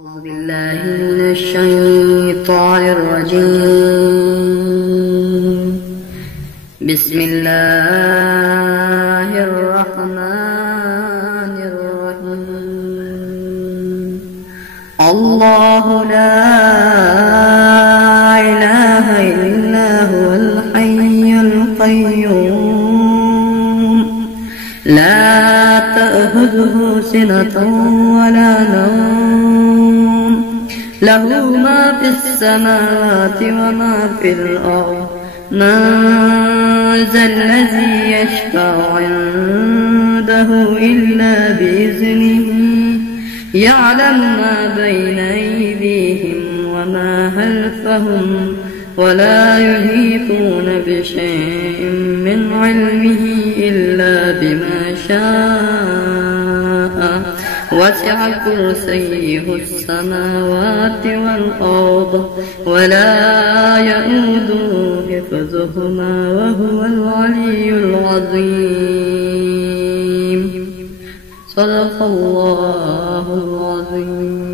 أعوذ بالله من الشيطان الرجيم. بسم الله الرحمن الرحيم. الله لا إله إلا هو الحي القيوم لا تأخذه سنة ولا نوم له ما في السماوات وما في الأرض من ذا الذي يشفع عنده إلا بإذنه يعلم ما بين أيديهم وما خلفهم ولا يحيطون بشيء من علمه إلا بما شاء وسع كرسيه السماوات والأرض ولا يئوده حفظهما وهو العلي العظيم. صدق الله العظيم.